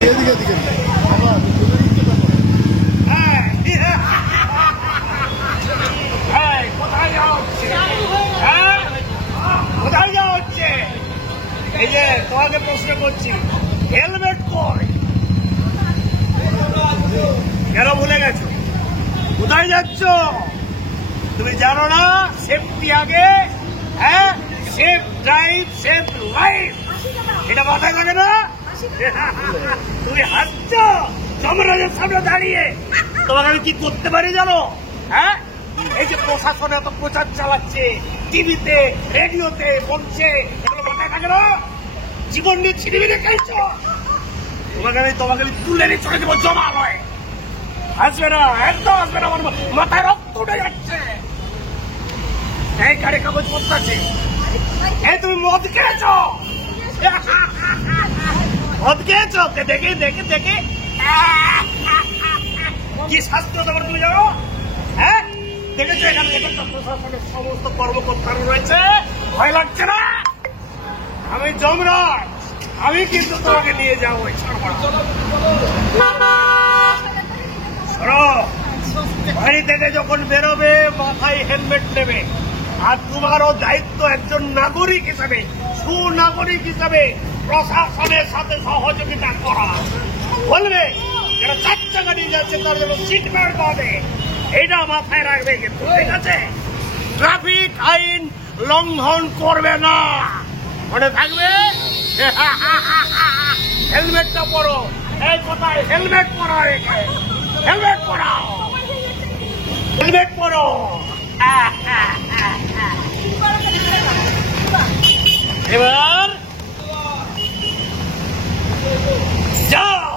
কোথায় যাওয়া হচ্ছে? এই যে তোমাকে প্রশ্ন করছি, হেলমেট কই? কেন ভুলে গেছো? কোথায় যাচ্ছ? তুমি জানো না সেফটি আগে? হ্যাঁ, সেফ ড্রাইভ সেফ লাইফ, এটা মাথায় থাকে না? তুমি হাসছ যমরাজের সামনে দাঁড়িয়ে। তোমাকে আমি কি করতে পারি জানো? হ্যাঁ, এই যে প্রশাসন এত প্রচার চালাচ্ছে, টিভিতে রেডিওতে বলছে, এগুলো মাথায় থাকে না? জীবন নিয়ে ছিনিমিনি খেলছ। তোমাকে তুলে নিয়ে চলে দেবো, জমা নয়। আসবে না, একদম আসবে না, আমার মাথায় রক্ত উঠে যাচ্ছে। এই গাড়ি কাগজ পত্র আছে। এই তুমি মদ খেয়েছ? মদ খেয়েছ? দেখে দেখে দেখে কি শাস্তি তোমার তুমি জানো? হ্যাঁ, দেখেছো এখানে প্রশাসনের সমস্ত কর্মকর্তারা রয়েছে, ভয় লাগছে না? আমি যমরাজ, আমি কিন্তু তোমাকে নিয়ে যাবো। বাড়ি থেকে যখন বেরোবে মাথায় হেলমেট নেবে, আর তোমারও দায়িত্ব একজন নাগরিক হিসাবে, সুনাগরিক হিসাবে প্রশাসনের সাথে সহযোগিতা করা। বলবে যারা 4 চাকা নিয়ে যাচ্ছে তার জন্য সিট বেল্ট পাবে, এটা মাথায় রাখবে কিন্তু, ঠিক আছে? ট্রাফিক আইন লঙ্ঘন করবে না, মনে থাকবে। হেলমেটটা পরো। এই কোথায় হেলমেট পরো? হেলমেট পরাও, হেলমেট পরো। এবার যাও।